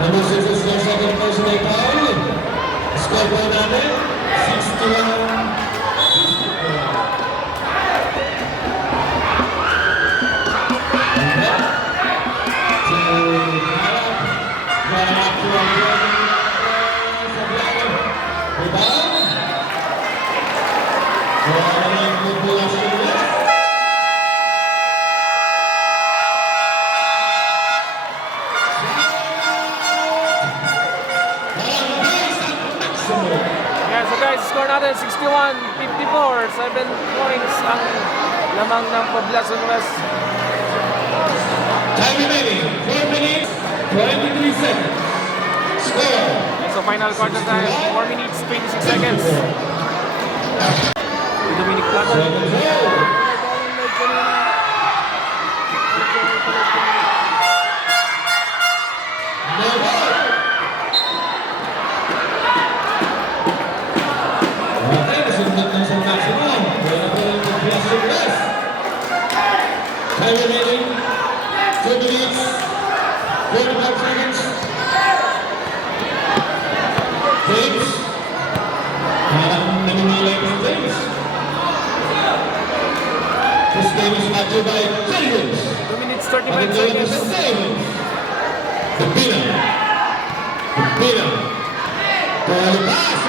Number 6 is their second personal foul. Scoreboard natin, 61-54. Yeah, so guys, score natin 61-54. 7 points ang lamang ng Poblacion West. Time remaining, 4 minutes, 23 seconds. Score. So final quarter time, 4 minutes, 26 seconds. Dominic Plata. 7-0. Time remaining 2 minutes, 45 seconds. James. Parang naninilay ng James. This game is brought to you by James. 2 minutes, 35 seconds. The winner. The winner. The pass.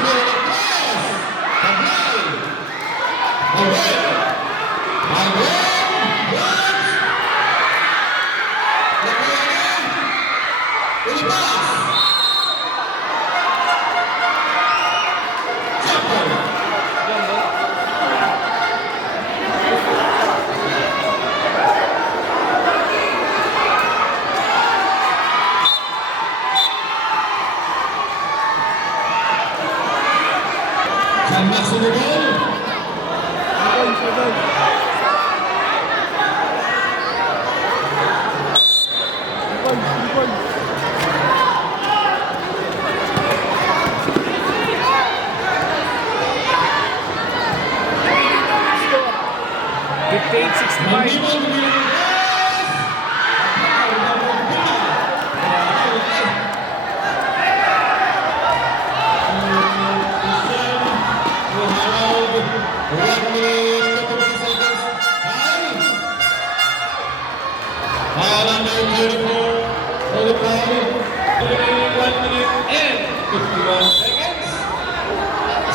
Remaining 1 minute and 51 seconds.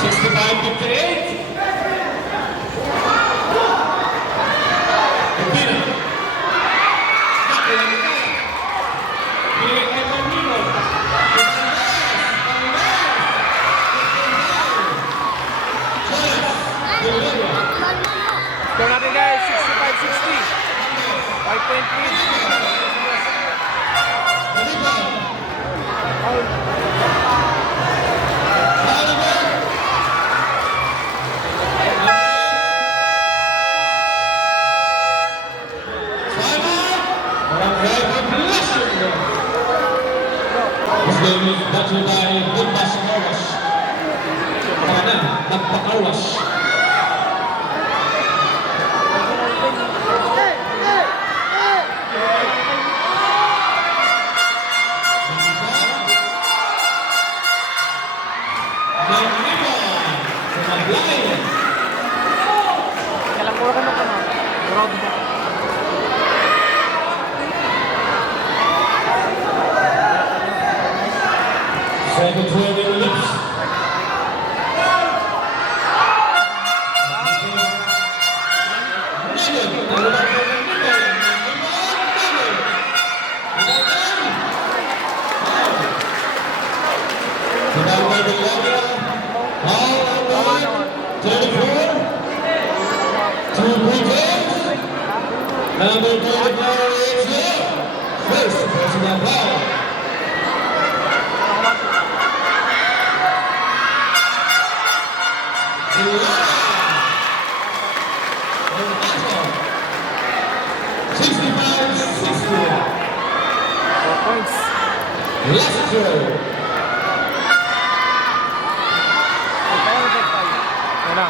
65-58. Pina. Binigay kay Pamino. Score natin guys, 65-60. 5-point lead. This game is brought to you by Bundas Carwash. Mana, Nagpa-Carwash. Kailan puro ka na ka na? Round mo. Second 20 minutes. Number 24 is here. First, personal foul. Points. Last throw. Ayan na.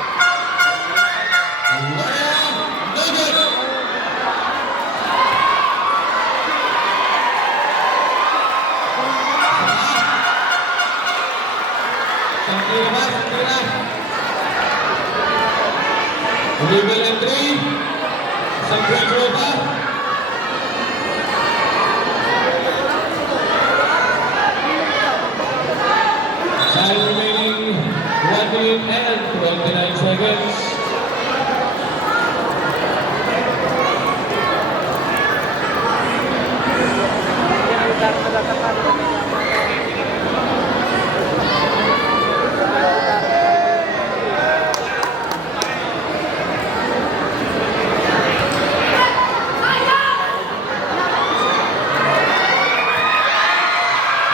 Level and 3. Isang free throw pa. Time remaining 1 minute and 29 seconds.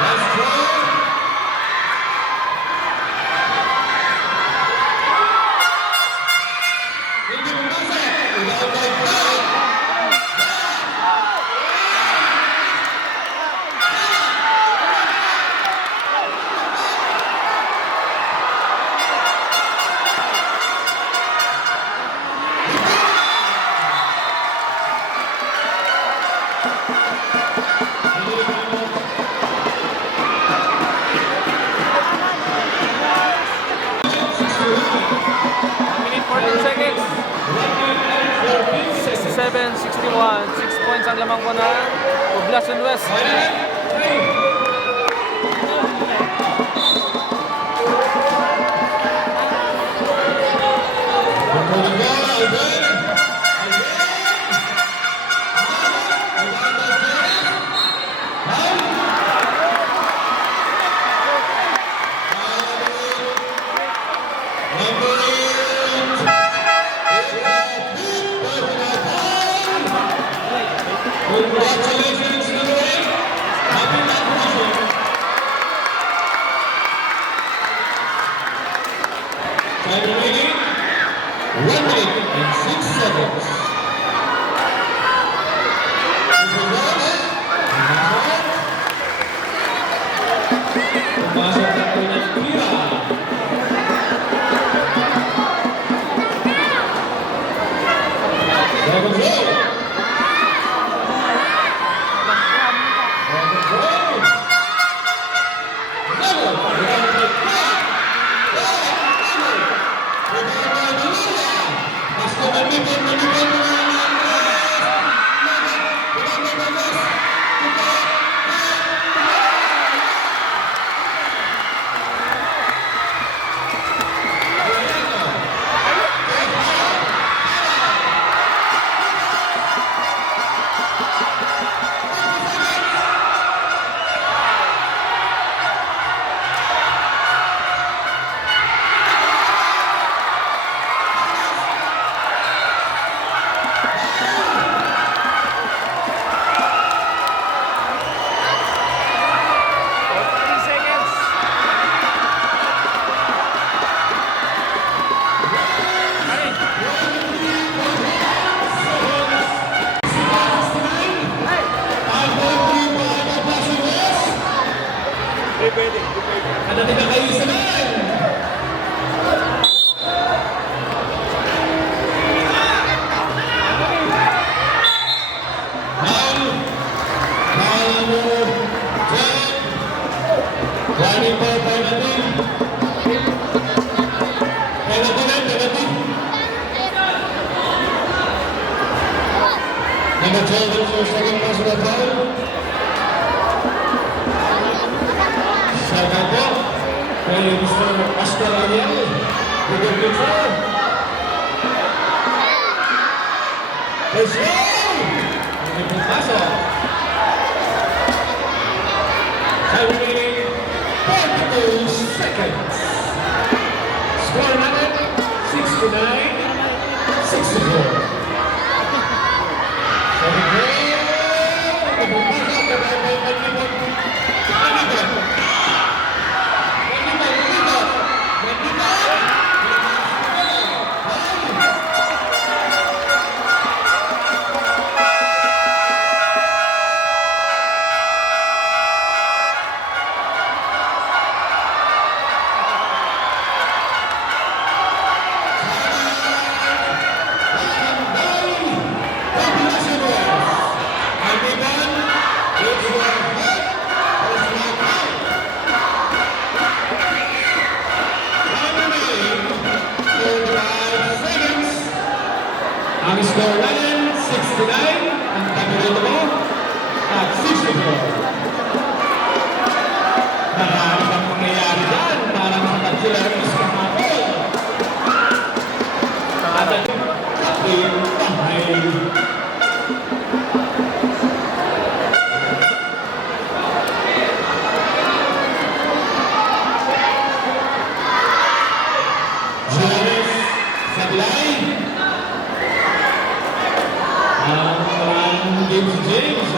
Last throw. Hindi pumasa. Without like that. Minute 14 seconds. 67-61. 6 points ang lamang ko na Poblacion West. Congratulations, number 8. Kadating na kayo sa man. Running for penalty. Penalty. Number 12 is your second personal foul. Second po. Kay Mr. Oscar Ariel. Good control. Let's go! Hindi po pasok. Time remaining 42 seconds. Score natin 69-64. Seven goal! Hindi po pasok. Ang score natin, 69. Ang tabunin mo at 64. Marami kang mangyayari dyan. Parang sa Tachilaris kahapon. At ang kapil bahay. Jones Sablay. Ang James.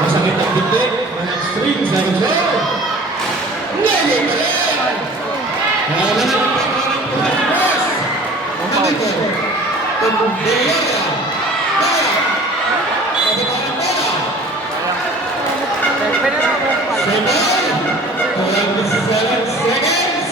Masakit ang titik. Walang string sa ito. Ngayon pa rin. Wala na ang pagkakas ng Pilipinas. Ang ito. Pagbubulara. Kaya. Kabataan bola. Seven. 27 seconds.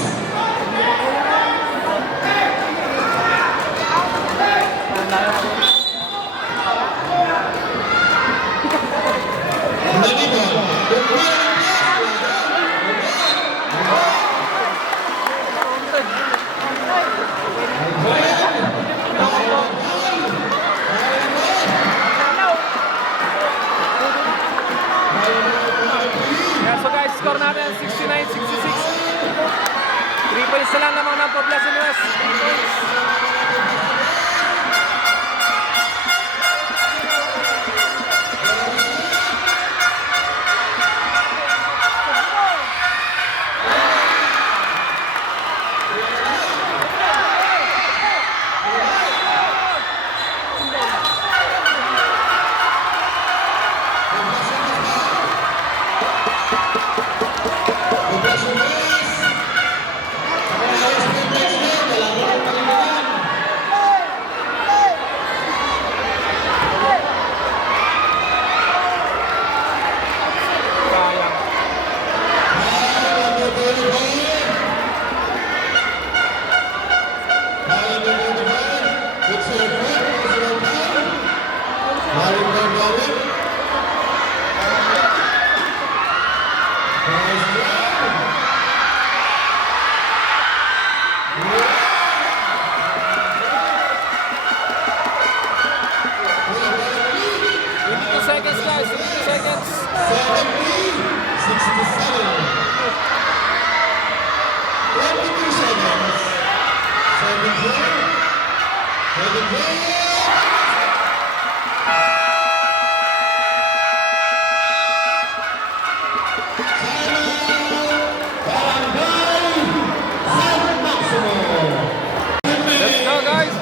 So guys, score natin 69-66. 3 points na lang naman ng Poblacion West. 3 points. Seconds guys, 50 seconds. 70-67. 22 seconds. 7-0. Let's go guys.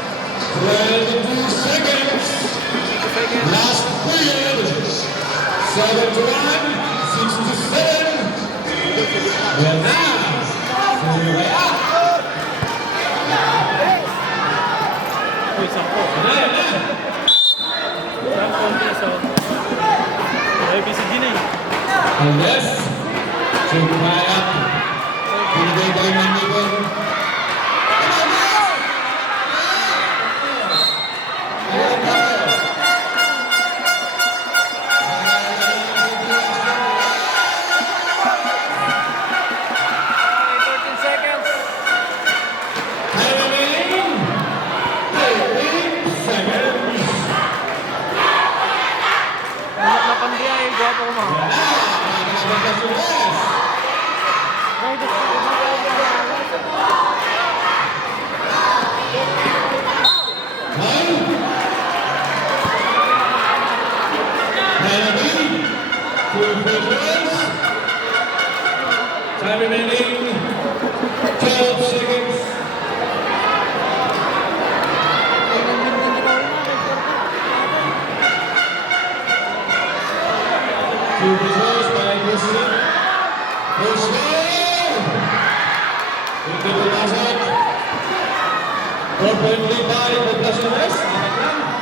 22 seconds. Last period. 7-1, 67. Well now. May BCG na eh. Alves. To Kayat. Binigay tayo ng Nico. Okay, 13 seconds. Remaining 13 seconds. Anak na pandiya eh, gwapo ko mga. Time remaining 12 seconds. Two results by Christian. Into the hazard. Perfectly by the Brazilians.